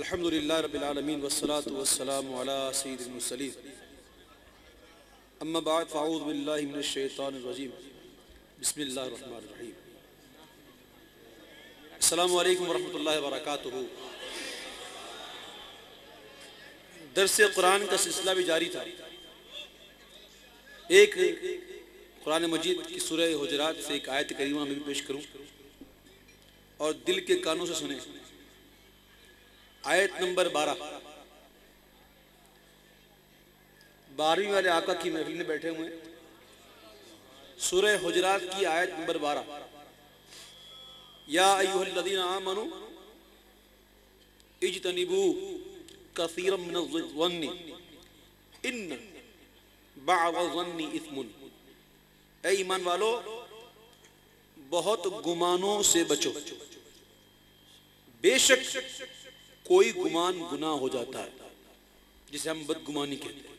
الحمدللہ رب العالمین والصلاة والسلام علی سید المرسلین اما بعد فاعوذ باللہ من الشیطان الرجیم بسم اللہ الرحمن الرحیم السلام علیکم ورحمۃ اللہ وبرکاتہ۔ درس قرآن کا سلسلہ بھی جاری تھا۔ ایک قرآن مجید کی سورہ حجرات سے ایک آیت کریمہ میں بھی پیش کروں اور دل کے کانوں سے سنیں۔ آیت نمبر 12 12ویں والے آقا کی محفل میں بیٹھے ہوئے ہیں۔ سورہ حجرات کی آیت نمبر 12، یا ایھا الذین آمنوا اجتنبوا کثیرا من الظن ان بعض الظن اثم۔ اے ایمان والو، بہت گمانوں سے بچو، بے شک کوئی گمان گناہ ہو جاتا ہے، جسے ہم بدگمانی کہتے ہیں۔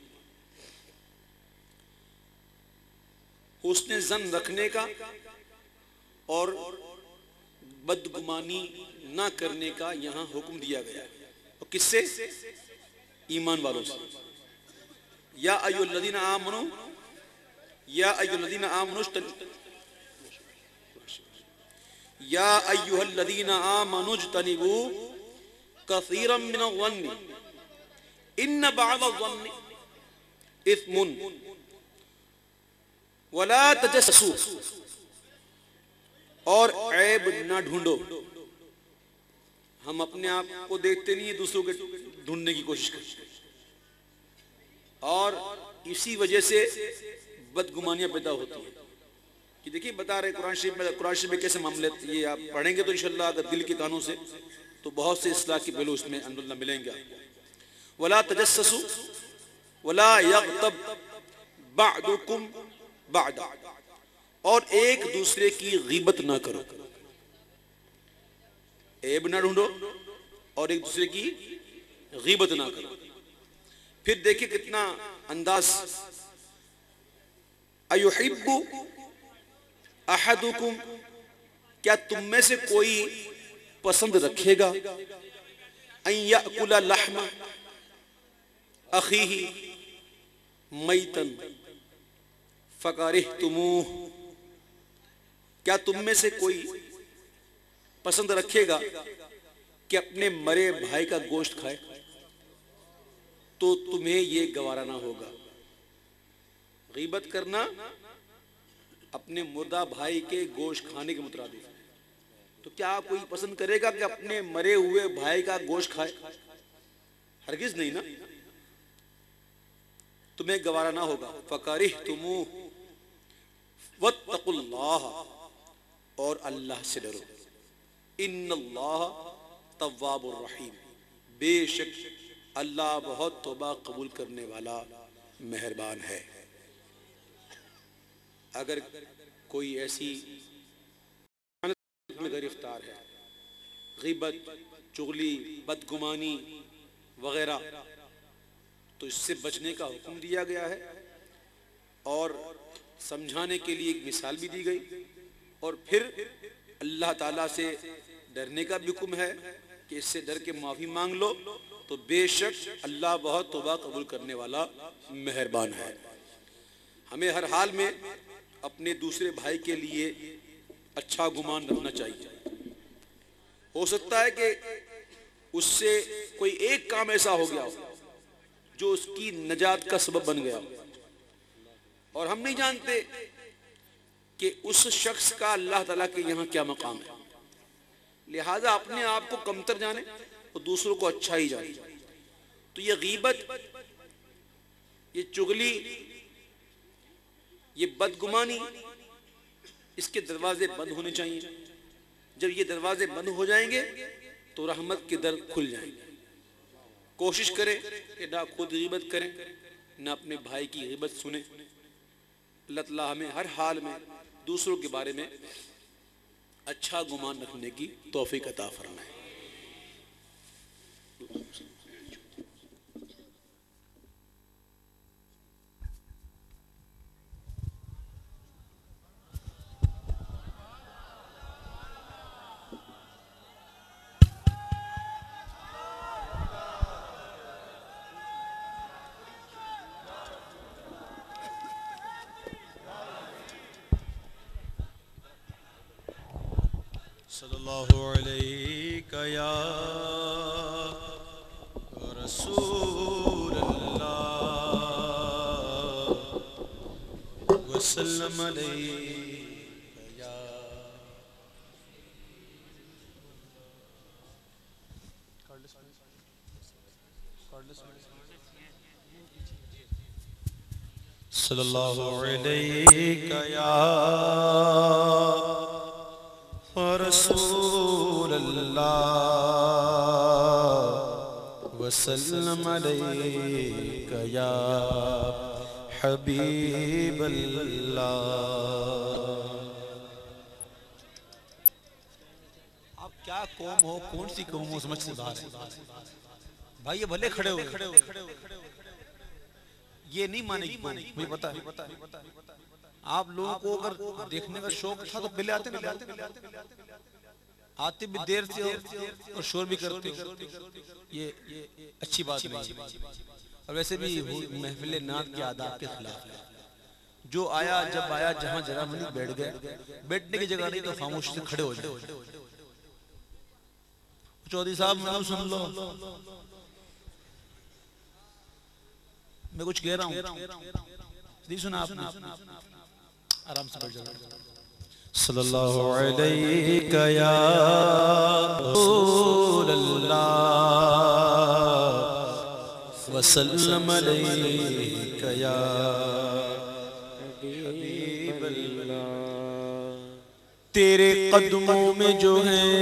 حسن ظن رکھنے کا اور بدگمانی نہ کرنے کا یہاں حکم دیا گیا ہے، اور کس سے؟ ایمان والوں سے۔ یا ایھا الذین آمنوا، یا ایھا الذین آمنوا یا ایھا الذین آمنوا اجتنبوا کثیرا من الظن ان بعض الظن اثم ولا تجسسوا، اور عیب نہ ڈھونڈو۔ ہم اپنے آپ کو دیکھتے نہیں ہیں، دوسروں کے ڈھونڈنے کی کوشش کرتے ہیں، اور اسی وجہ سے بدگمانیاں پیدا ہوتی ہیں۔ کہ دیکھیے بتا رہے قرآن شریف میں کیسے معاملے، یہ آپ پڑھیں گے تو انشاءاللہ اگر دل کے کانوں سے تو بہت سے اصلاح کے پہلو اس میں الحمدللہ ملیں گے۔ ولا تجسسوا ولا یغتب بعضکم بعضا، اور ایک دوسرے کی غیبت نہ کرو، عیب نہ ڈھونڈو اور ایک دوسرے کی غیبت نہ کرو۔ پھر دیکھیں کتنا انداز، ایحب احدکم، کیا تم میں سے کوئی پسند رکھے گا ان یأکل لحم اخیہ میتا فکرہتموہ، کیا تم میں سے کوئی پسند رکھے گا کہ اپنے مرے بھائی کا گوشت کھائے تو تمہیں یہ گوارا نہ ہوگا۔ غیبت کرنا اپنے مردہ بھائی کے گوشت کھانے کے مترادف ہے۔ تو کیا کوئی پسند کرے گا کہ اپنے مرے ہوئے بھائی کا گوشت کھائے؟ ہرگز نہیں نا، تمہیں گوارا نہ ہوگا۔ فَكَرِهْتُمُوهُ وَاتَّقُوا اللَّهَ، اور اللہ سے ڈرو۔ إِنَّ اللَّهَ تَوَّابٌ رَحِيمٌ، بے شک اللہ بہت توبہ قبول کرنے والا مہربان ہے۔ اگر کوئی ایسی میں گرفتار ہے، غیبت، چغلی، بدگمانی وغیرہ، تو اس سے بچنے کا حکم دیا گیا ہے، اور سمجھانے کے لیے ایک مثال بھی دی گئی، اور پھر اللہ تعالیٰ سے ڈرنے کا بھی حکم ہے کہ اس سے ڈر کے معافی مانگ لو تو بے شک اللہ بہت توبہ قبول کرنے والا مہربان ہے۔ ہمیں ہر حال میں اپنے دوسرے بھائی کے لیے اچھا گمان رکھنا چاہیے۔ ہو سکتا ہے کہ اس سے کوئی ایک کام ایسا ہو گیا ہو جو اس کی نجات کا سبب بن گیا ہو، اور ہم نہیں جانتے کہ اس شخص کا اللہ تعالیٰ کے یہاں کیا مقام ہے، لہٰذا اپنے آپ کو کمتر جانے اور دوسروں کو اچھا ہی جانے۔ تو یہ غیبت، یہ چغلی، یہ بدگمانی، اس کے دروازے بند ہونے چاہیے۔ جب یہ دروازے بند ہو جائیں گے تو رحمت کے در کھل جائیں گے۔ کوشش کریں کہ نہ خود غیبت کریں، نہ اپنے بھائی کی غیبت سنیں۔ اللہ تعالیٰ ہمیں ہر حال میں دوسروں کے بارے میں اچھا گمان رکھنے کی توفیق عطا فرمائے۔ صلی اللہ علیہ یا رسول اللہ وسلم علیہ یا صلی اللہ علیہ یا رسول اللہ وسلم علیہ یا حبیب اللہ۔ آپ کیا قوم ہو، کون سی قوم ہو، سمجھ سے باہر ہے بھائی۔ یہ بھلے کھڑے ہو، یہ نہیں مانے گی، مجھے پتا ہے۔ آپ لوگوں کو اگر دیکھنے کا شوق تھا تو پہلے آتے بھی دیر سے اور شور بھی کرتے ہو، یہ اچھی بات نہیں۔ اور ویسے بھی محفل نعت کے آداب کے خلاف ہے۔ جو آیا جب آیا جہاں جگہ ملی بیٹھ گئے، بیٹھنے کی جگہ نہیں تو خاموش سے کھڑے ہو جائے۔ چودھری صاحب میں سن لو، میں کچھ کہہ رہا ہوں نہیں سنا آپ نے، آرام سے بیٹھ جاؤ۔ صلی اللہ علیہ یا رسول اللہ وسلم علیہ یا حبیب اللہ۔ تیرے قدموں میں جو ہیں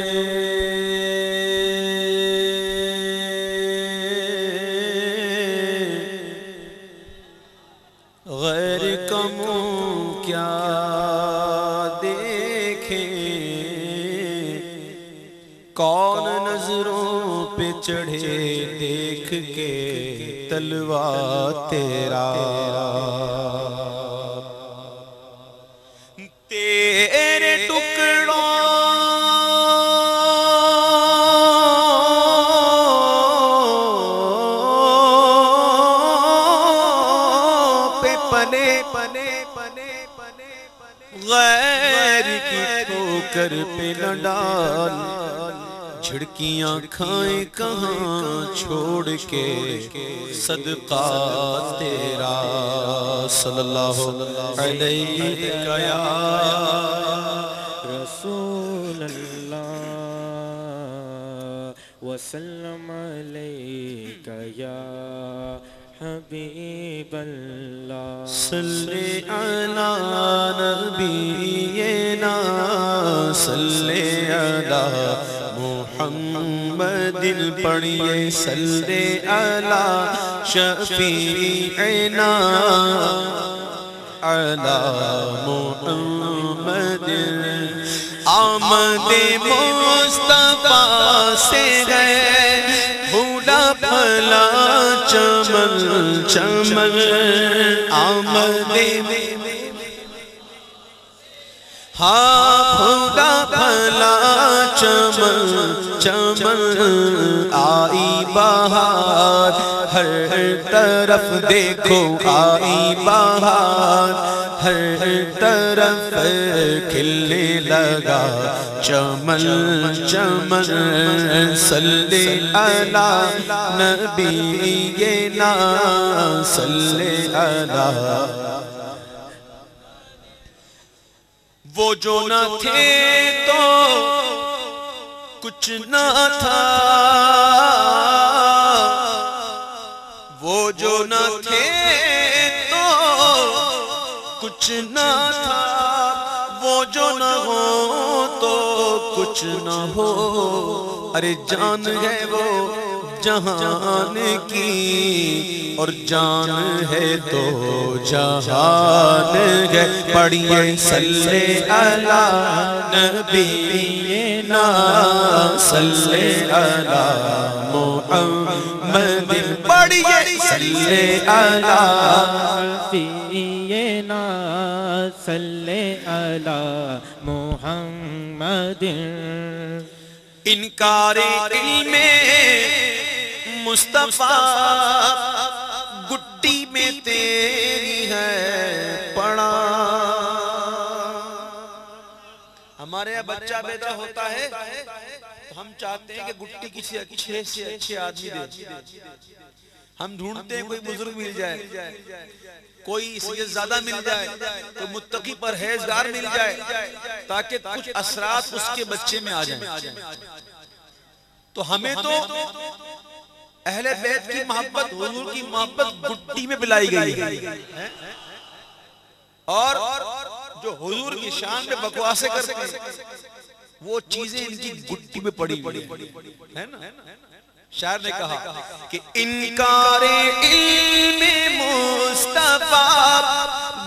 غیر کموں کیا دیکھیں، کون نظروں پہ چڑھے دیکھ کے تلوا تیرا، تیرے ٹکڑوں غیر کی ٹھوکر پہ نہ ڈال، جھڑکیاں کھائیں کہاں چھوڑ کے صدقہ تیرا۔ صلی اللہ علیہ یا رسول اللہ وسلم علیہ یا حبیب اللہ۔ صلی علی نبینا صلی علی محمد، پڑھیے صلی علی شفیعنا علی محمد۔ آمد مصطفیٰ سے ہے بھولا پھلا چمن چمن، آمد بھولا پھلا چمن چمن، آئی بہار ہر طرف دیکھو، آئی بہار ہر طرف کھلنے لگا چمن چمن۔ صلی علی نبینا صلی علی، وہ جو نہ تھے تو کچھ نہ تھا، وہ جو نہ تھے تو کچھ نہ تھا، وہ جو نہ ہو تو کچھ نہ ہو۔ ارے جان ہے وہ جہان کی اور جان ہے تو جہان ہے، پڑھیے صلی علی نبینا صلی علی محمد، پڑھیے صلی علی شفیعنا صلی علی محمد۔ انکار علم مصطفیٰ گٹی میں تیری ہے پڑا، ہمارے یہاں بچہ پیدا ہوتا ہے تو ہم چاہتے ہیں کہ گٹی کسی اچھے سے اچھے آدمی دے، ہم ڈھونڈتے ہیں کوئی بزرگ مل جائے، کوئی سید زیادہ مل جائے، کوئی متقی پرہیزگار مل جائے تاکہ کچھ اثرات اس کے بچے میں آ جائیں۔ تو ہمیں تو اہل بیت کی محبت، حضور کی محبت گٹی میں پلائی گئی ہے، اور جو حضور کی شان میں بکواسے کرتے ہیں وہ چیزیں ان کی گٹی میں پڑی ہے نا۔ شاعر نے کہا کہ انکار علم مصطفیٰ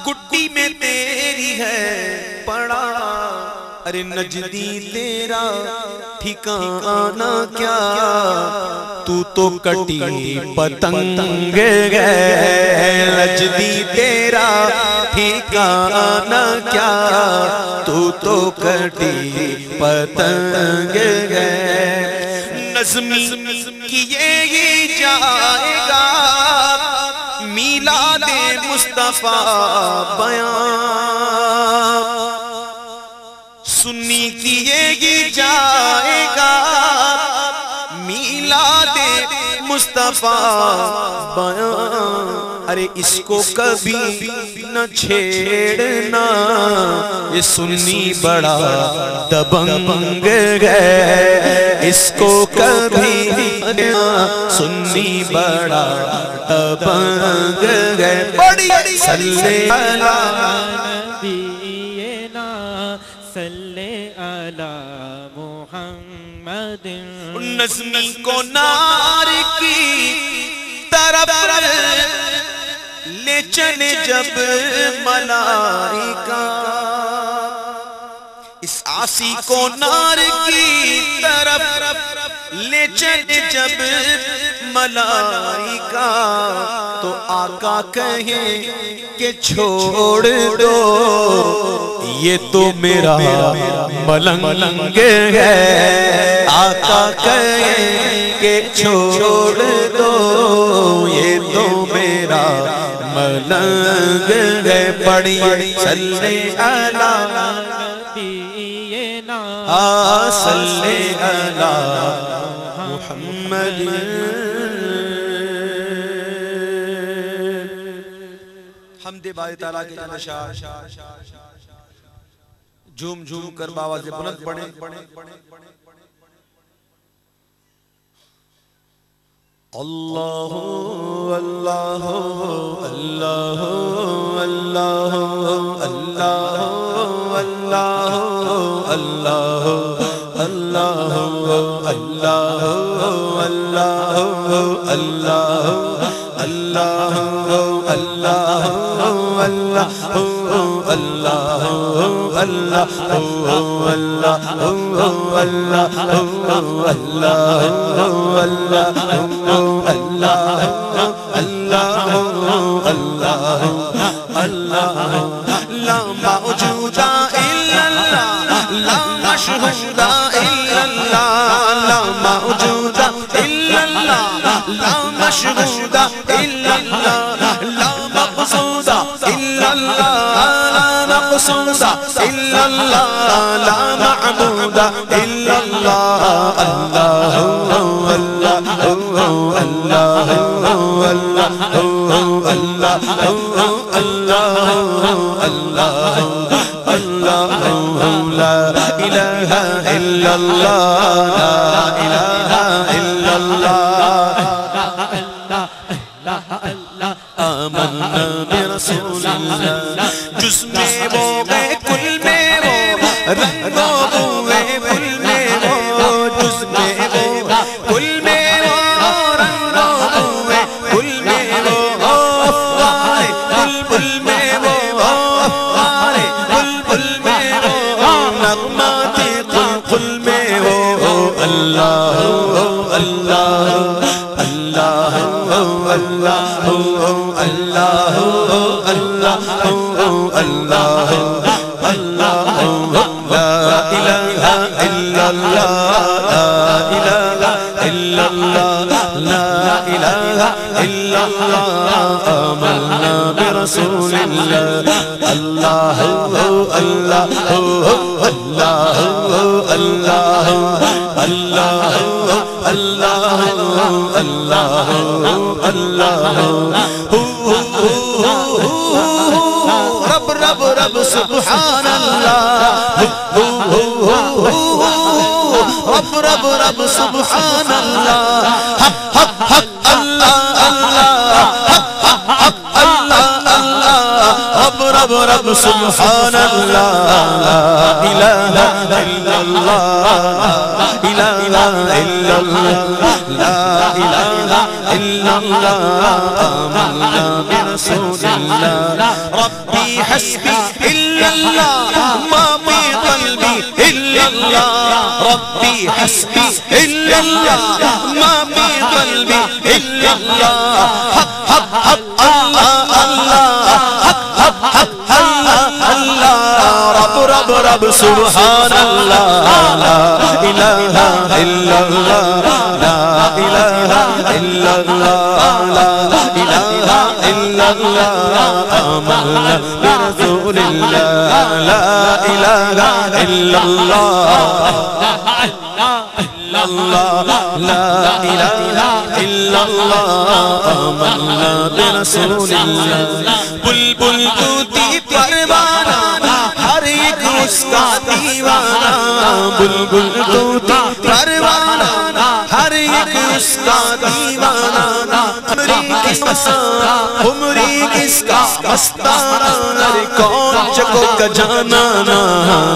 گٹی میں تیری ہے پڑا، ارے نجدی تیرا ٹھکانہ کیا، تو کٹی پتنگ ہے، نجدی تیرا ٹھکانہ کیا، تو کٹی پتنگ ہے۔ نظمی کیے جائے گا میلاد مصطفیٰ بیان، سنی کیے جائے گا میلاد مصطفیٰ بیان، ارے اس کو کبھی نہ چھیڑنا، یہ سنی بڑا دبنگ ہے، اس کو کبھی نہ، سنی بڑا دبنگ ہے۔ بڑی صلی اللہ نبینا صلی علی محمد، نظمی کو نار کی طرف لے چلے جب ملائکہ، اس عاصی کو نار کی طرف لے چلے جب ملائکہ، تو آقا کہیں کہ چھوڑ دو یہ تو میرا ملنگ ہے، آقا کہیں کہ چھوڑ دو یہ تو میرا ملنگ ہے۔ پڑھی صلی علی نبینا صلی علی محمد۔ حمد باری تعالیٰ کے جل شان، جھوم جھوم کر باواز بلند پڑھیں۔ اللہ اللہ اللہ اللہ اللہ اللہ اللہ اللہ اللہ اللہ اللہ اللہ اللہ لا موجود الا اللہ، لا مشہود الا اللہ، لا موجود الا اللہ، لا مشہود الا اللہ، لا مقصود الا اللہ، لا مقصود الا اللہ، لا معبود الا اللہ، اللہ اللہ اللہ اللہ اللہ اللہ اللہ لا الہ الا اللہ، لا الہ الا اللہ، آمنا برسول اللہ، جس میں وہ گئے کل میں وہ رنگ و بوئے پل میں وہ، جس میں وہ کل میں وہ رنگ و بوئے پل میں وہ، بلبل میں وہ آرے بلبل میں وہ، نغمات قلقل میں وہ، اللہ اللہ اللہ اللہ اللہ اللہ اللہ لا الہ الا اللہ، لا الہ الا اللہ، لا الہ الا اللہ، آمنا برسول برسول اللہ اللہ اللہ اللہ اللہ اللہ اللہ اللہ اللہ رب رب رب سبحان اللہ رب رب رب سبحان اللہ حق حق حق اللہ اللہ حق حق اللہ اللہ رب رب رب سبحان اللہ لا الہ الا اللہ لا الہ الا اللہ لا الہ الا اللہ آمنا برسول اللہ ربی حسبی الا اللہ ما فی قلبی الا اللہ ربی حسبی الا اللہ ما فی قلبی الا اللہ حق حق حق اللہ اللہ حق حق حق اللہ اللہ رب رب رب سبحان اللہ لا الہ الا اللہ لا الہ الا اللہ لا الہ الا اللہ آمنا برسول اللہ لا الہ الا اللہ اللہ لا الہ الا اللہ آمنا برسول اللہ بلبل طوطی پروانہ ہر ایک اس کا دیوانہ بلبل طوطی پروانہ ہر ایک اس کا دیوانہ عمری کس کا مستانہ کون چکو کا جانانا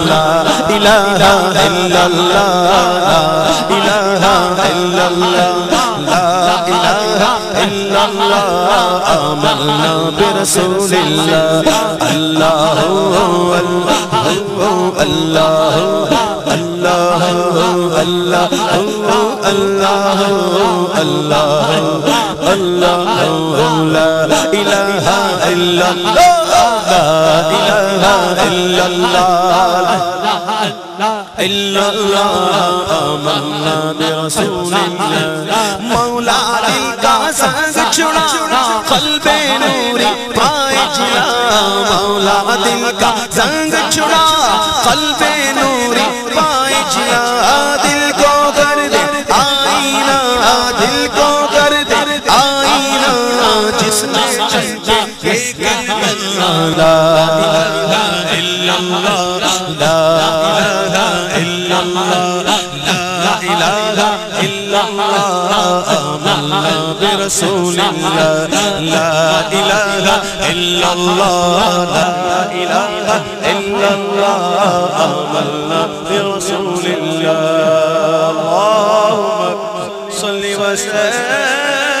لا الہ الا اللہ لا الہ الا اللہ لا الہ الا اللہ آمنا برسول اللہ اللہ اللہ اللہ اللہ اللہ اللہ اللہ اللہ لا الہ الا اللہ لا الہ الا اللہ الا اللہ آمنا برسول اللہ مولا دل کا سنگ چھڑا قلب نوری پائے جلا مولا دل کا سنگ چھڑا قلب نوری پائے جلا دل کو کر دے آئینہ دل کو کر دے آئینہ جس میں چلے ایک اللہ لا الہ الا اللہ لا الہ الا اللہ لا الہ الا اللہ آمنا برسول اللہ لا الہ الا اللہ لا الہ الا اللہ آمنا برسول اللہ اللہم صل وسلم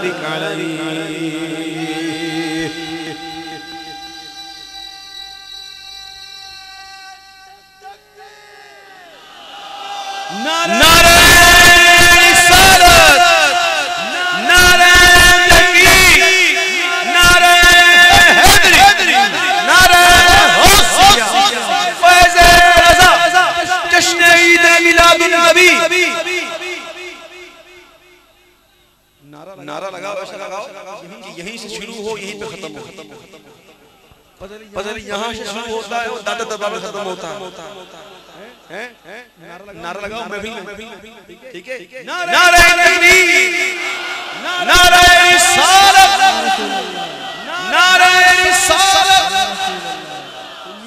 وبارك عليه نعرہ رسالت نعرہ تحقیق نعرہ حیدری نعرہ حسین فیض رضا جشن عید میلاد النبی نعرہ لگاؤ ایسا لگاؤ یہیں سے شروع ہو یہیں پہ ختم ہو پتہ نہیں یہاں سے شروع ہوتا ہے اور دادا دربار میں ختم ہوتا ہے نعرہ لگاؤ محفل میں ٹھیک ہے نعرہ تکبیر نعرہ رسالت نعرہ رسالت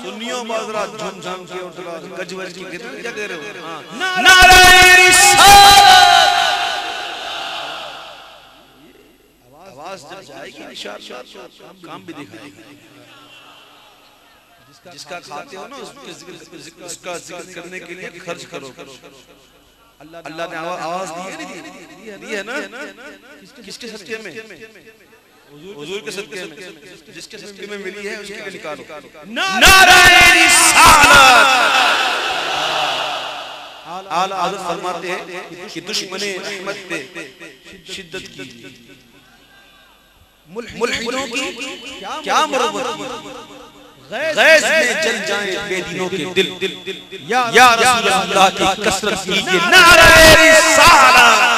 سنیوں معذرات جھوم جھام کی اور گج وج کی کیا کہہ رہے ہو نعرہ رسالت آواز جب جائے گی انشاءاللہ کام بھی دکھائے گا جس کا کھاتے ہو نا اس کا ذکر کرنے کے لیے خرچ کرو اللہ نے آواز دی ہے نا کس کے صدقے میں حضور کے صدقے میں جس کے صدقے میں ملی ہے اس کے لیے نکالو نعرہ رسالت اعلیٰ حضرت فرماتے ہیں کہ دشمن احمد پہ شدت کیجئے ملحدوں کی کیا مرمت غیظ میں جل جائیں بے دینوں کے دل یا رسول اللہ کی کثرت کیجئے نعرہ رسالت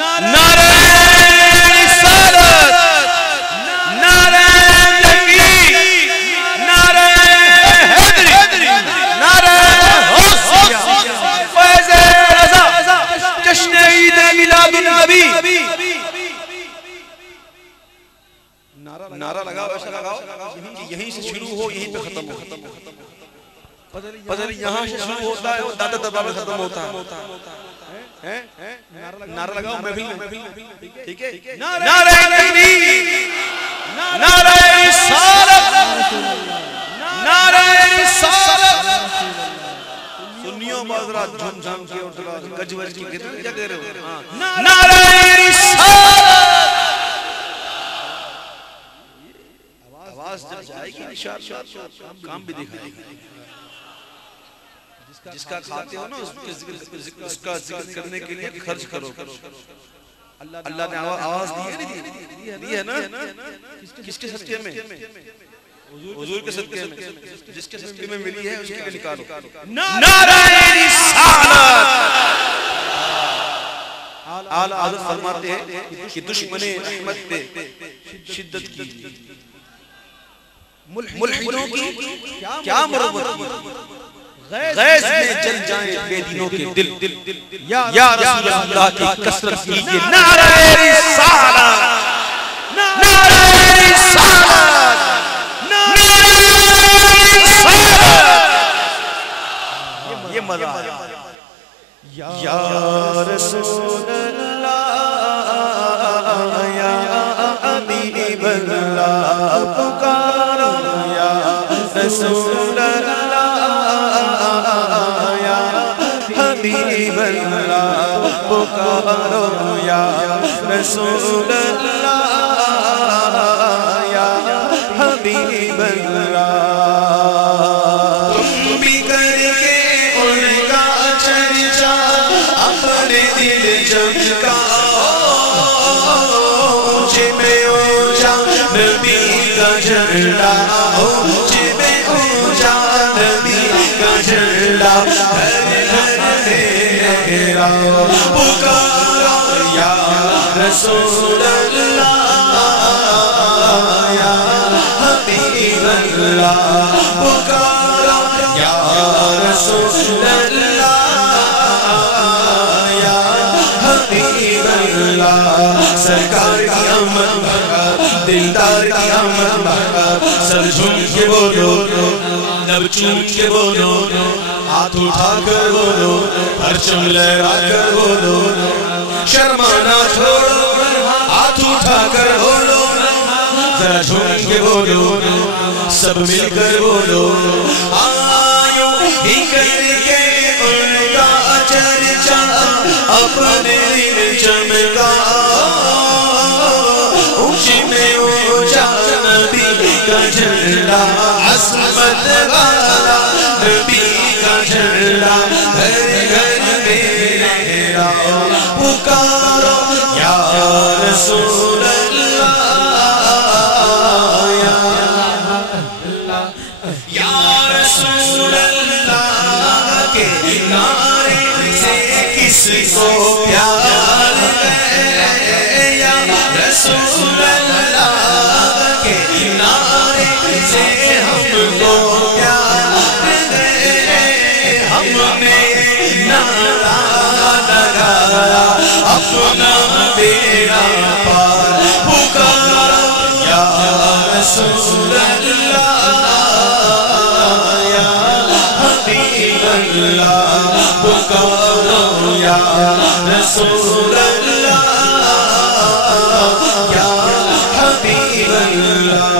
نعرہ رسالت، نعرہ تحقیق، نعرہ حیدری، نعرہ غوثیہ، فیض رضا، جشن عید میلاد النبی. نعرہ لگاؤ، ایسا لگاؤ کہ یہیں سے شروع ہو یہیں پہ ختم ہو. پتہ نہیں یہاں سے شروع ہوتا ہے اور دادا دربار میں ختم ہوتا ہے. نعرہ لگاؤ محفل میں، ٹھیک ہے؟ نعرہ تکبیر، نعرہ رسالت، نعرہ رسالت. سنیوں بازرات جھوم جھام کے اور گج وج کی کیا کہہ رہے ہو؟ نعرہ رسالت. آواز جب جائے گی انشاءاللہ کام بھی دکھائے گی. جس کا کھاتے ہو نا اس کا ذکر کرنے کے لیے خرچ کرو. اللہ نے آواز دی ہے نا. کس کے صدقے میں؟ حضور کے صدقے میں. جس کے صدقے میں ملی ہے اس کے لیے نکالو. نعرہ رسالت. اعلیٰ حضرت فرماتے ہیں کہ دشمن احمد پہ شدت کی، ملحدوں کی کیا مرمت، غیظ میں جل جائیں بے دینوں کے دل. یا رسول اللہ کی کثرت کیجئے. نعرہ رسالت، نعرہ رسالت، نعرہ رسالت. یہ مزہ آیا. یا رسول اللہ، یا حبیب اللہ، پکارو یا رسول اللہ، حبیب اللہ، پکارو یا رسول اللہ، یا حبیب اللہ. تم بھی کر کے ان کا چرچا اپنے دل چمکاؤ، اونچے میں اونچا نبی کا جھنڈا، اونچے میں اونچا نبی کا جھنڈا پکارو یا رسول اللہ، یا حبیب اللہ، پکارو یا رسول اللہ، یا حبیب اللہ. سرکار کی آمد بھر، دلدار کی آمد بھر، سر جھوم کے بولو، لب چوم کے بولو، ہاتھ اٹھا کر بولو، پرچم لہرا کر بولو، شرمانا چھوڑو، ہاتھ اٹھا کر بولو، ذرا جھوم کے بولو، سب مل کر بولو. آیوں ہی کر کے ان کا چرچا اپنے دل چمکاؤ، اونچے میں اونچا نبی کا جھنڈا، عظمت والا نبی کا جھنڈا گھر گھر میں لہراؤ. پکارو یا رسول اللہ، یا رسول اللہ کے نعرے سے کس کو پیار ہے، یا رسول اللہ کے نعرے سے ہم کو پیار ہے. ہم نے نعرہ لگایا اپنا بیڑا پار. پکارو یا رسول اللہ، یا حبیب اللہ، پکارو یا رسول اللہ، یا حبیب اللہ.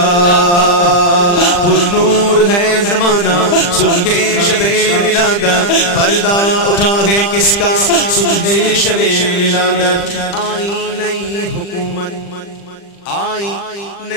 وہ نور ہے زمانہ سن کے شب ولادت، پردہ اٹھا ہے کس کا سن کے شب ولادت. آئی نئی حکومت، آئی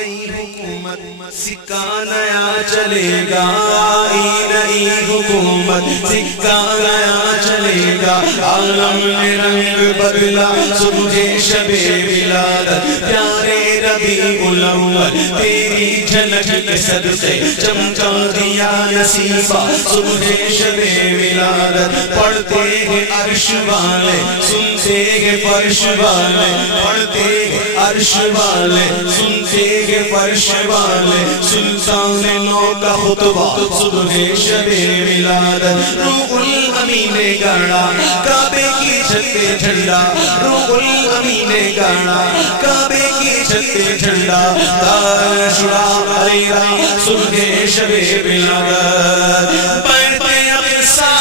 نئی حکومت سکہ نیا چلے گا، آئی نئی حکومت سکہ نیا چلے گا، عالم میں رنگ بدلا صبح شب ولادت، پیارے ربیع الاول تیری جھلک کے صدقے چمکا دیا نصیبہ صبح شب ولادت، پڑھتے ہیں عرش والے سنتے ہیں فرش والے، پڑھتے ہیں عرش والے سنتے ہیں فرش والے، سلطان نو کا خطبہ صبح شب ولادت، روح الامین نے گاڑا کعبے کی چھت پہ جھنڈا، روح الامین نے گاڑا کعبے کی چھت پہ جھنڈا، تار شڑا علیرہ صبح شب ولادت، پڑھتے اقصا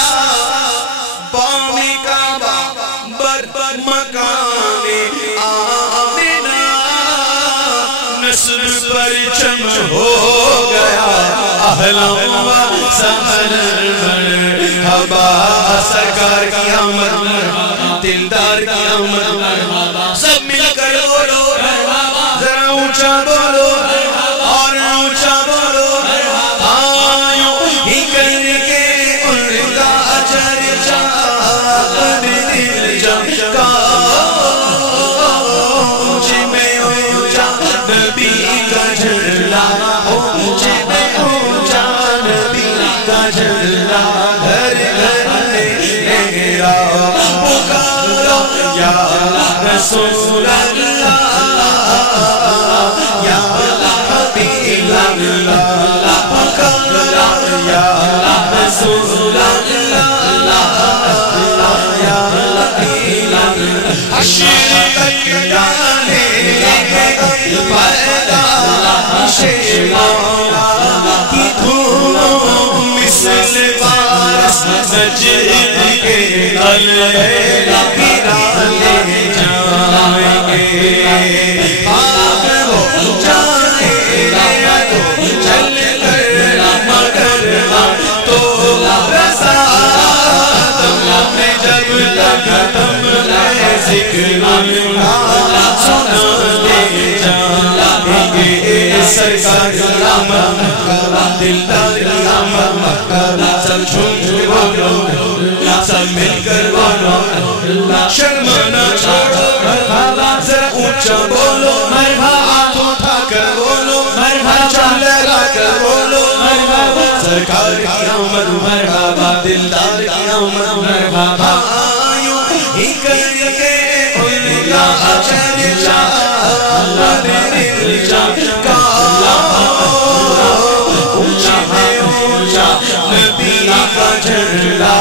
بام کعبہ بر مکان آمنہ، نسب پرچم ہو گیا اہلا و سہلا، مرحبا سرکار کی آمد، دلدار کی آمد، سب مل کر بولو ذرا اونچا بولو اور اونچا بولو، آیوں ہی کر کے ان کا چرچا اپنے دل جمکا، اونچے میں اونچا نبی کا جھنڈا، اونچے میں اونچا نبی کا جھنڈا، گھر گھر میرا پکارا یا رسول اللہ یا حبیب اللہ، پکارا یا رسول اللہ یا حبیب اللہ، حشر تک جانے پیدا مولا کی دھوم مثل بارش نجد کے غلبے گرانے جائیں گے، آگ ہو جائیں تو چل کر مگر تو رضا تم نے جب تک تم نے ذکر اللہ سناتے جائیں گے، سرکار کی آمد دلدار کی آمد، سب جھوم بولو سب مل کر بولو، شرمانا چھوڑو ذرا اونچا بولو، ہاتھ اٹھا کر بولو، چل لگا کر بولو، سرکار کی آمد مرحبا، دلدار کی آمد مرحبا، آیوں ہی کر کے ان کا چرچا اپنے دل جمکا، اونچا میں اونچا نبی کا جھنڈا،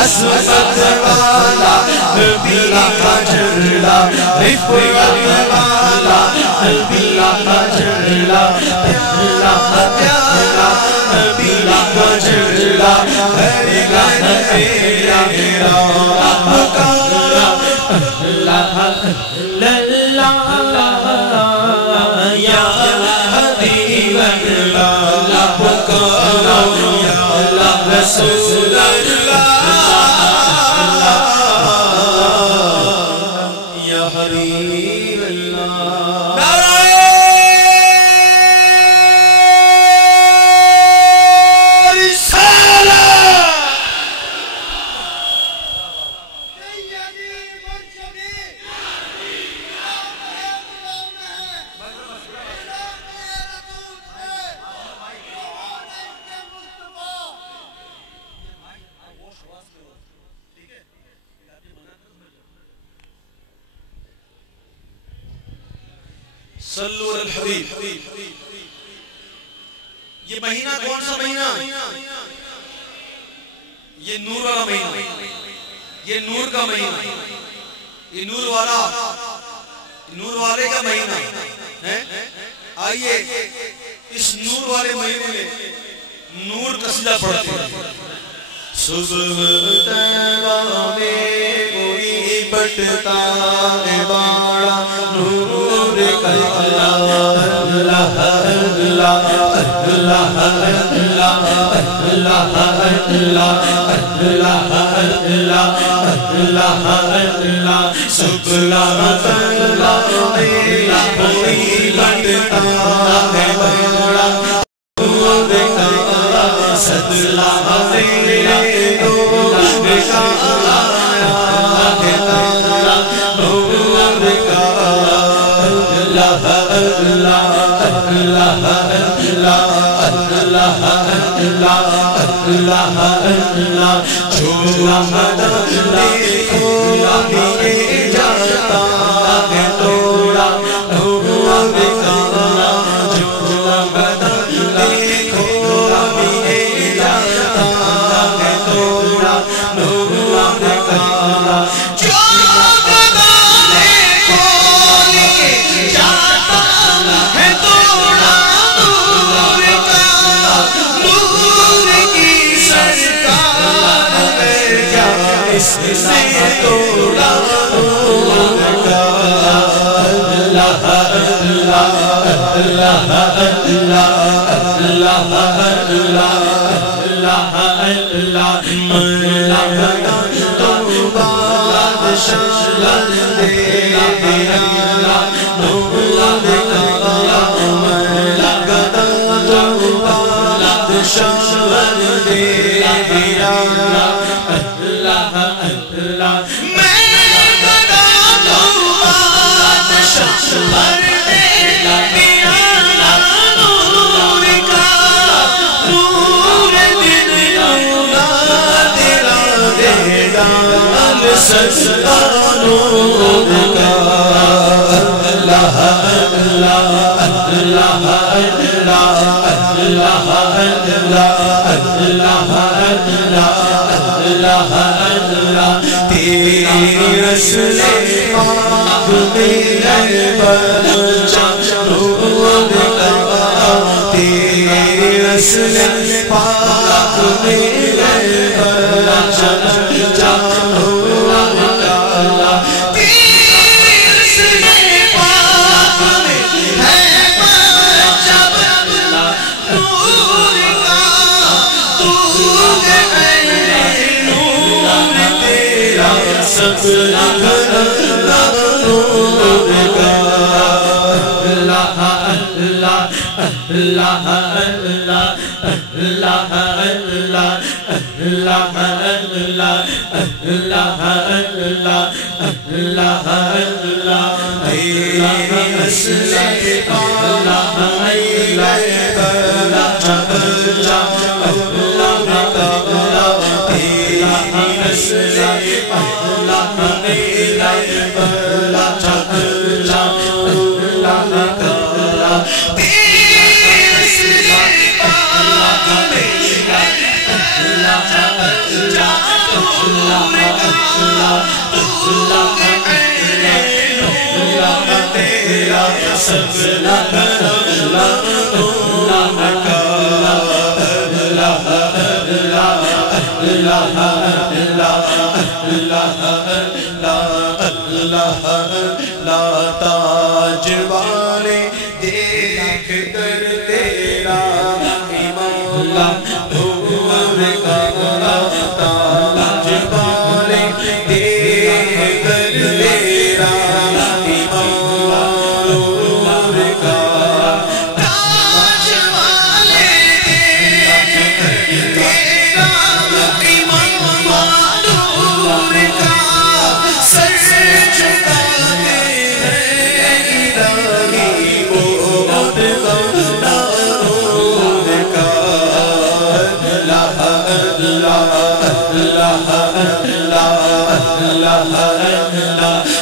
عظمت والا نبی کا جھنڈا، رفعت والا نبی کا جھنڈا، پیارا پیارا نبی کا جھنڈا، ہر گھر میرا میرا پکارا یا حبیب اللہ، پکارا یا رسول اللہ یا حبیب اللہ، نعرہ صلو علی الحبیب۔ یہ مہینہ کون سا مہینہ؟ یہ نور والا مہینہ، یہ نور کا مہینہ، یہ نور والے کا مہینہ ہے۔ آئیے اس نور والے مہینے میں نور قصیدہ پڑھتے ہیں۔ صبح طیبہ میں کوئی بٹتا ہے باڑا نور کا، اللہ اللہ اللہ اللہ اللہ اللہ اللہ اللہ، صبح طیبہ میں کوئی بٹتا تاج والے دیکھ کر تیرا مولا نور کا تاج والے دیکھ کر تیرا مولا نور کا تاج والے دیکھ کر تیرا مولا نور کا سر جھکا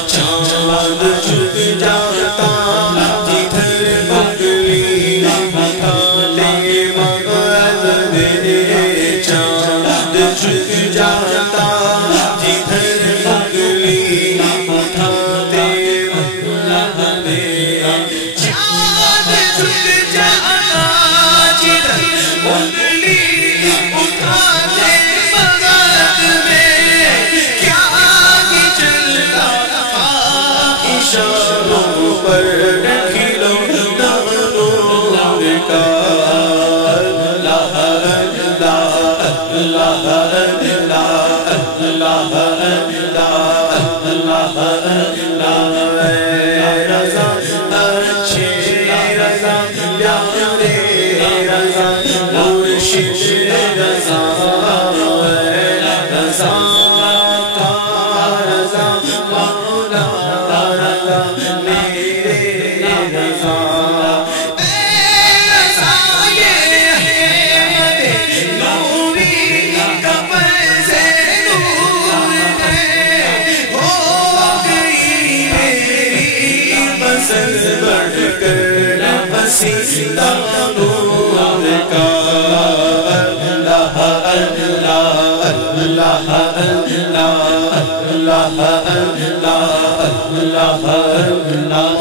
چاند جھک جاتا جدھر بگلی کھاتے مغرب دے چاند جھک جاتا جدھر بگلی کھاتے مغرب دے چاند جھک جاتا جدھر بگلی اٹھاتے مغرب میں کیا اشاروں پر کھلو نور کا اللہ اللہ اللہ اللہ اللہ اللہ اللہ رضا اچھے رضا نظر بڑھ کر وسیلہ نور کا اللہ اللہ اللہ اللہ اللہ اللہ اللہ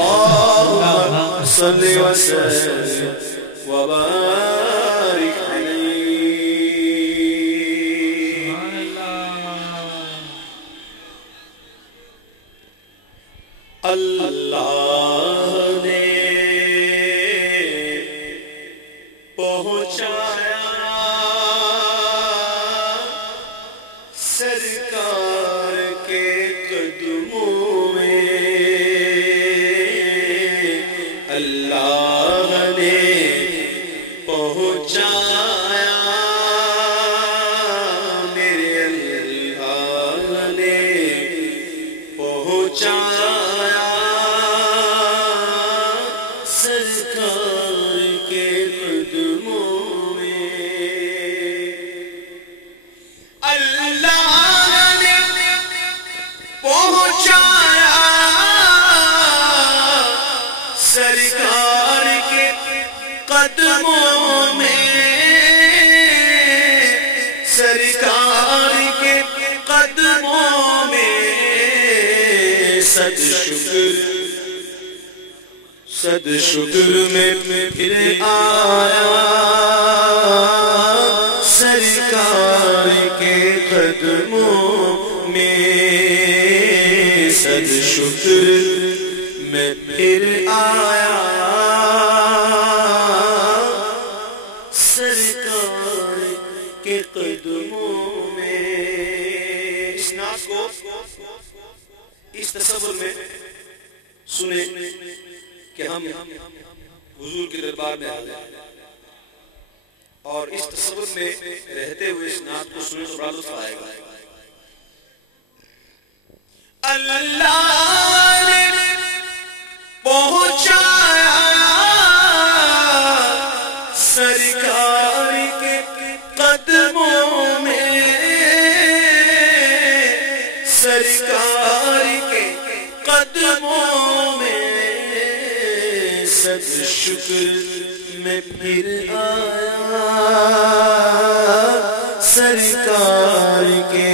صلی وسلم وبارک اللہ نے پہنچایا سرکار کے قدموں میں اللہ نے پہنچایا میرے اللہ نے پہنچایا سرکار کے قدموں میں اللہ نے پہنچایا سرکار کے قدموں میں سرکار کے قدموں میں صد شکر میں پھر آیا سرکار کے قدموں میں صد شکر میں پھر آیا سرکار کے قدموں میں اس نعت کو اس تصور میں سنیں کہ ہم حضور کے دربار میں آ گئے اور اس تصور میں رہتے ہوئے اس نعت کو سنیں تو بڑا لطف آئے گا اللہ نے پہنچایا سرکار کے قدموں میں سرکار کے قدموں میں صد شکر میں پھر آیا سرکار کے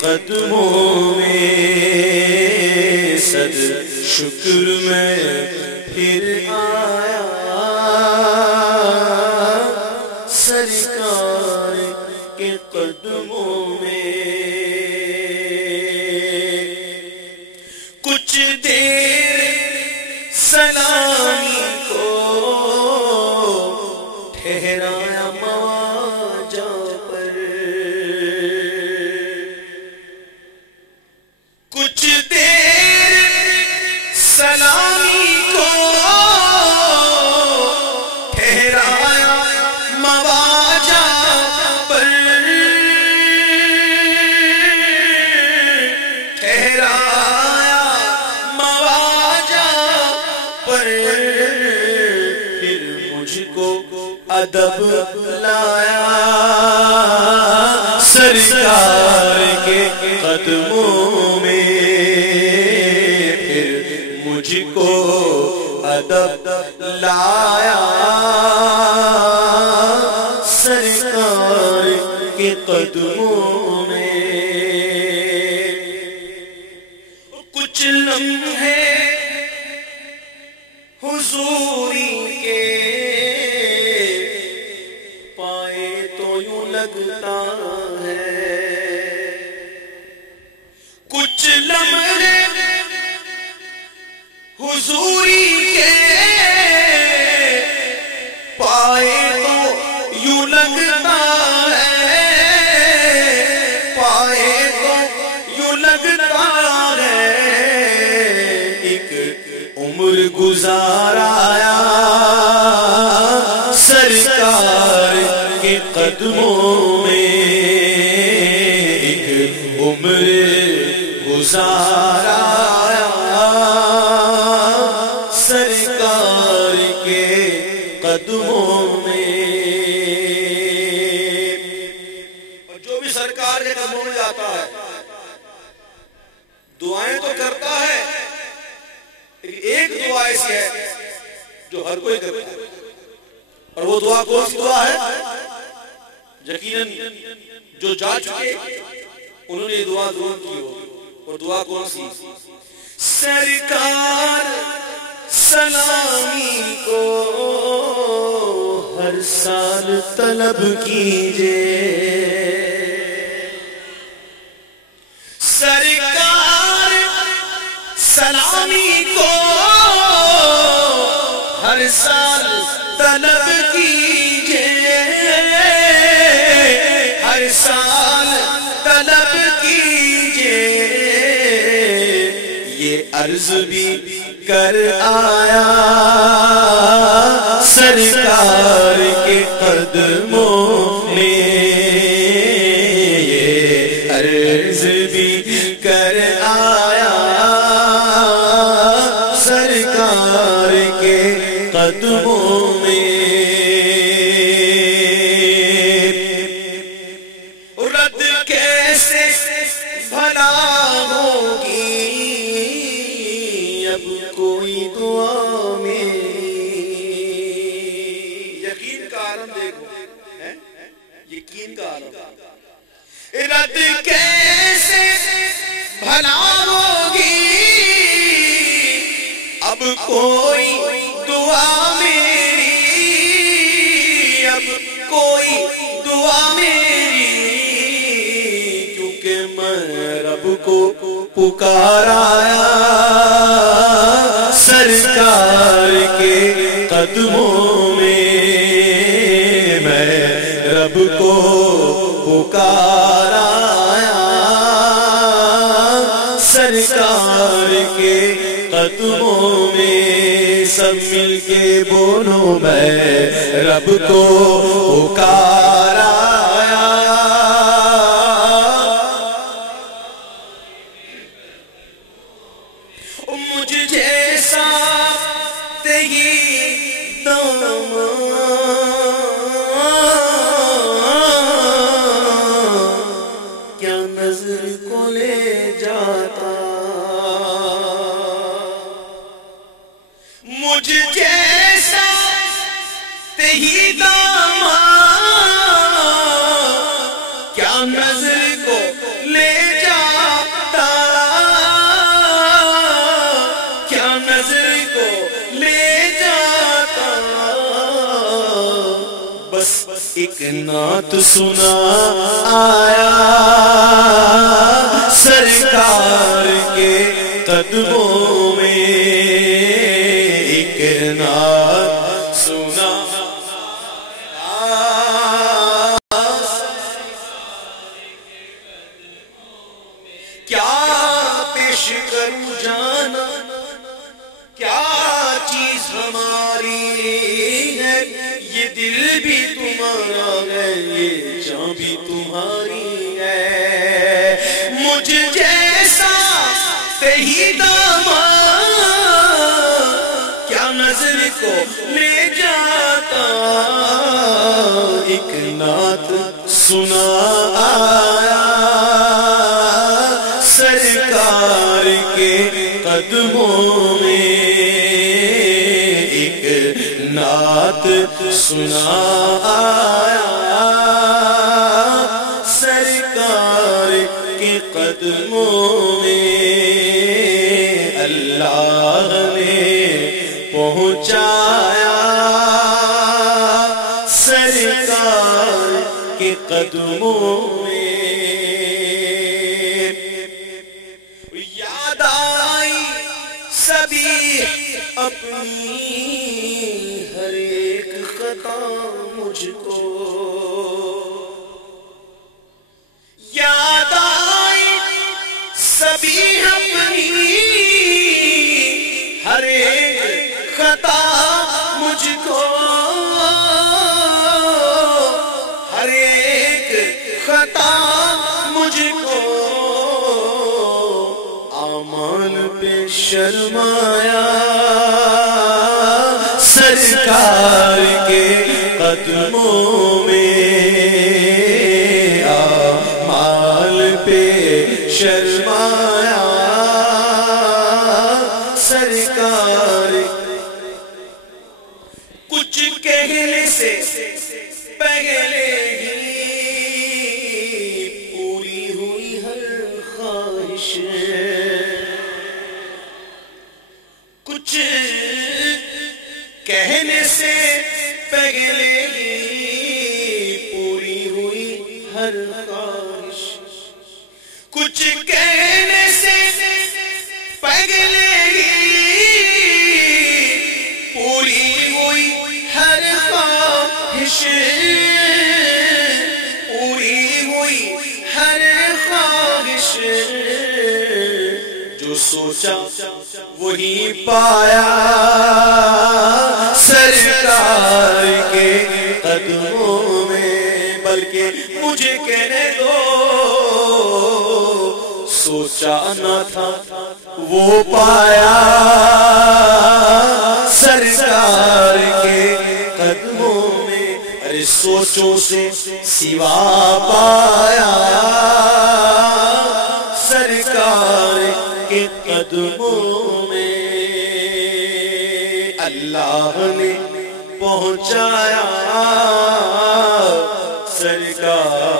قدموں میں صد شکر میں پھر آیا سرکار کے قدموں میں کچھ دیر سلامی کو ٹھہرایا مواجہ پر کچھ دیر سلامی کو ٹھہرایا مواجہ پر ٹھہرایا مواجہ پر پھر مجھ کو ادب لایا سرکار کے قدموں میں پھر مجھ کو ادب لایا سرکار کے قدموں میں کچھ لمحے حضوری کے پائے تو یوں لگتا ہے کچھ لمحے حضوری کے پائے تو یوں لگتا ہے پائے تو یوں لگتا ہے ایک عمر گزارایا سرکار کے قدموں میں ایک عمر گزارایا سرکار کے قدموں میں اور جو بھی سرکار کے قدموں میں جاتا ہے دعائیں تو کرتا ہے ایک دعا ایسی ہے جو ہر کوئی کرتا ہے، اور وہ دعا کون سی دعا ہے؟ یقیناً جو جا چکے انہوں نے دعا ضرور کی ہوگی، اور دعا کون سی؟ سرکار سلامی کو ہر سال طلب کیجئے، سرکار سلامی کو ہر سال طلب کیجئے، ہر سال طلب کیجئے، یہ عرض بھی کر آیا سرکار کے قدموں میں، یہ عرض بھی کر آیا سرکار کے قدموں میں، رد کیسے بھلا ہوگی اب کوئی دعا میری، یقین کا عالم دیکھو، یقین کا عالم، رد کیسے بھلا ہوگی اب کوئی دعا میری، اب کوئی دعا میری، کیونکہ میں رب کو پکارایا سرکار کے قدموں میں، میں رب کو پکارایا سرکار کے قدموں میں، سب مل کے بولو میں رب کو پکارایا، مجھ جیسا تیری دامان کیا نظر کو لے جاتا، مجھ جیسا تیری دامان کیا نظر کو لے جاتا، کیا نظر کو لے جاتا، بس ایک نعت سنا آیا سرکار کے قدموں میں، ایک نعت سنا کیا پیش کروں جانا، کیا چیز ہماری ہے، یہ دل بھی تمہارا ہے، یہ جان بھی تمہاری ہے، مجھ جیسا تیری دامان کیا نظر کو لے جاتا، ایک نعت سنا آیا سرکار کے قدموں میں، ایک نعت سنا آیا سرکار کے قدموں میں، اللہ نے پہنچایا سرکار کے قدموں میں، یاد آئی سبھی اپنی ہر ایک خطا مجھ کو، یاد آئی سبھی اپنی ہر ایک خطا مجھ کو، ہر ایک خطا مجھ کو، اعمال پہ شرمایا سرکار کے قدموں میں، اعمال پہ شرمایا سرکار کہنے سے پہلے پوری ہوئی ہر خواہش، کچھ کہنے سے پہلے پوری ہوئی ہر خواہش، پوری ہوئی ہر خواہش، جو سوچا وہی پایا سرکار کے قدموں میں، بلکہ مجھے کہنے دو سوچا نہ تھا وہ پایا سرکار کے قدموں میں، ارے سوچوں سے سوا پایا سرکار کے قدموں میں، اللہ نے پہنچایا سرکار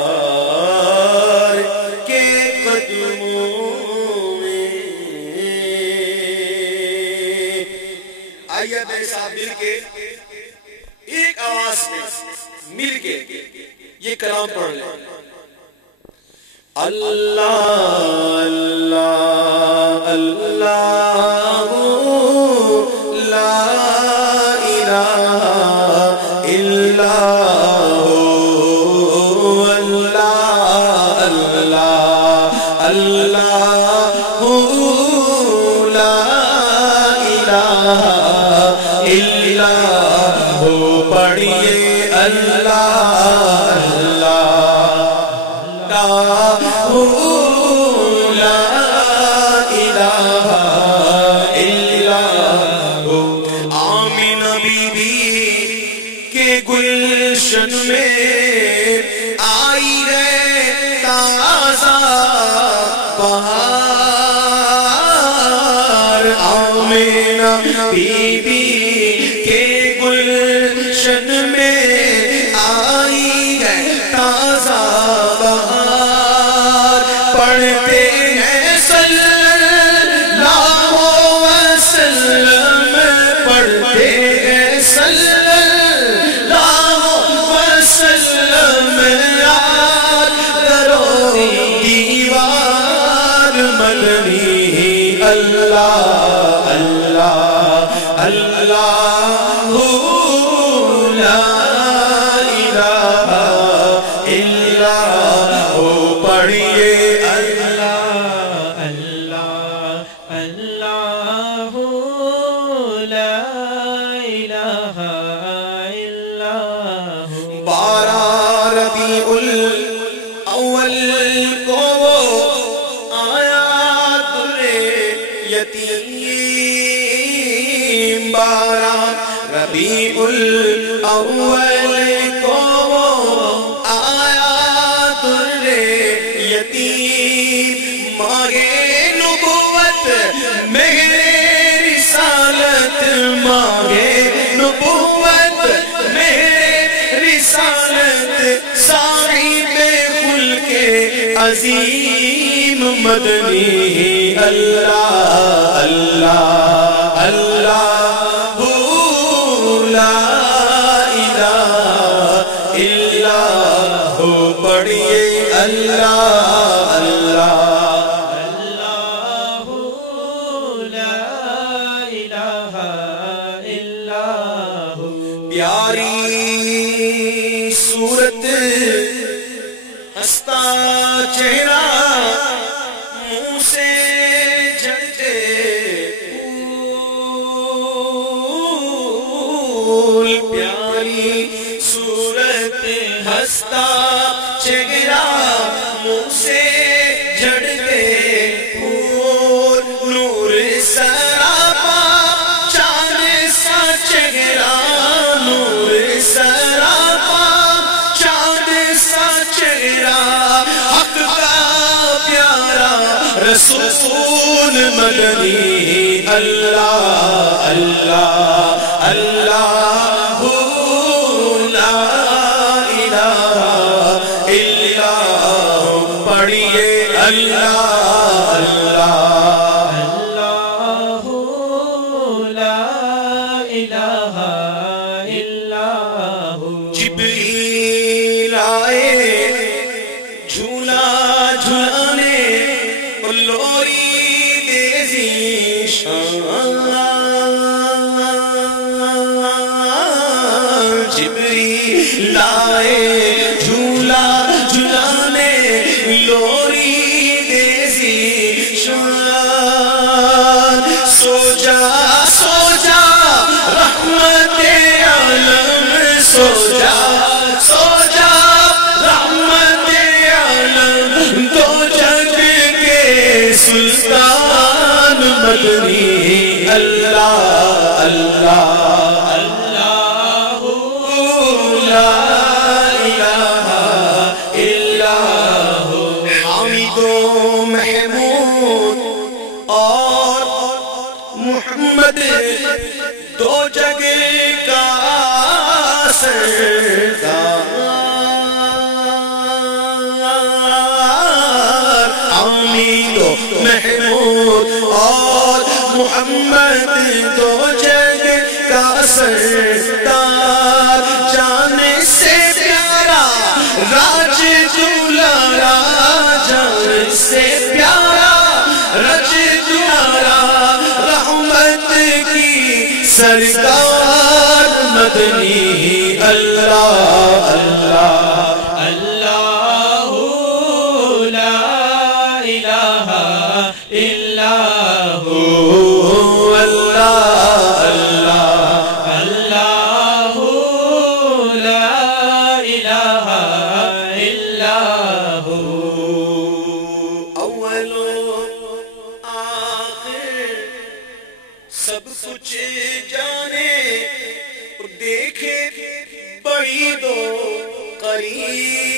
کے قدموں میں۔ آئیے میرے ساتھ مل کے ایک آواز میں مل کے یہ کلام پڑھ لیں، اللہ اللہ اللہ لا الہ الا اللہ اللہ اللہ لا الہ الا ہو، پڑھیے اللہ اللہ لا الہ الا ہو۔ آمینہ بی بی کے گلشن میں آئی ہے تازہ بہار، آمینہ بی بی کے گلشن میں آئی ہے تازہ بہار، پڑھتے ہیں صلی اللہ وسلم، پڑھتے ہیں صلی اللہ وسلم، یاد کرو دیوار مدنی، اللہ اللہ اللہ لا الہ الا ہو، پڑھیے اللہ اللہ اللہ لا الہ الا ہو۔ 12 ربیع الاول کو آیا درے یتیم، 12 ربیع الاول کو آیا درے یتیم، ماہ نبوت میرے رسالت، ماہ نبوت میرے رسالت، صاحب خلق عظیم مدنی، اللہ اللہ اللہ لا الہ الا ہو، پڑھیے اللہ اللہ اللہ لا الہ الا ہو۔ پیاری صورت ہنستا چہرہ منہ سے جھڑتے پھول، پیاری صورت ہنستا چہرہ منہ سے جھڑتے پھول، نور سراپا چاند سا چہرہ، نور سراپا چاند سا چہرہ، حق کا پیارا رسول مدنی، اللہ اللہ اللہ لا الہ الا ہو، پڑھیے اللہ اللہ اللہ لا الہ جبریل آئے جھولا جھلانے لوری دیزی شان جبریل آئے جھولا جھلانے لوری دیزی شان سو جا رحمت عالم سو جا رحمت عالم دو جگ کے سلطان مدنی اللہ اللہ اللہ لا الہ الا ہو حامد و محمود اور محمد دو جگہ کا سردار حمید و محمود اور محمد دو جگہ کا سردار جانے سے پیارا راج دولارا جانے سے پیارا راج دولارا رحمت کی سرکار مدنی اللہ اللہ اللہ لا الہ الا ہو اللہ اللہ اللہ لا الہ الا ہو اول و آخر سب کچھ جانے اور دیکھے بعید و قریب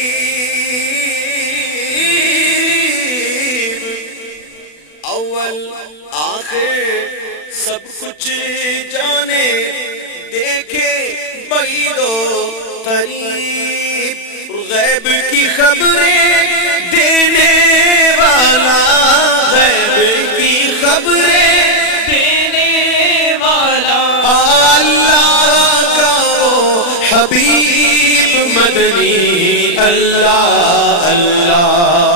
اول آخر سب کچھ جانے دیکھے بعید و قریب غیب کی خبریں دینے والا غیب کی خبریں حبیب مدنی اللہ اللہ